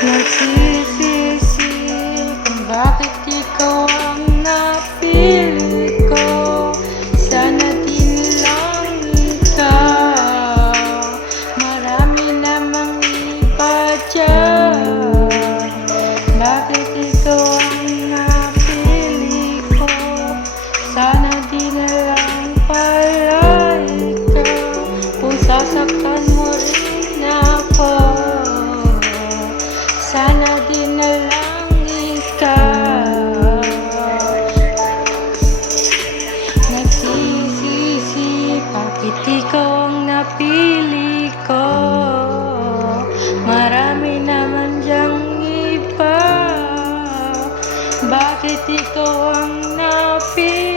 Nagsisisi kung bakit ikaw ang napili ko. Sana din lang ikaw. Marami namang iba dyan. Bakit ikaw ang napili ko? Sana din lang pala ikaw. Kung sasaktan mo rin ako, sana din na lang ikaw. Nagsisisi, bakit ikaw ang napili ko? Marami naman dyang iba. Bakit ikaw ang napili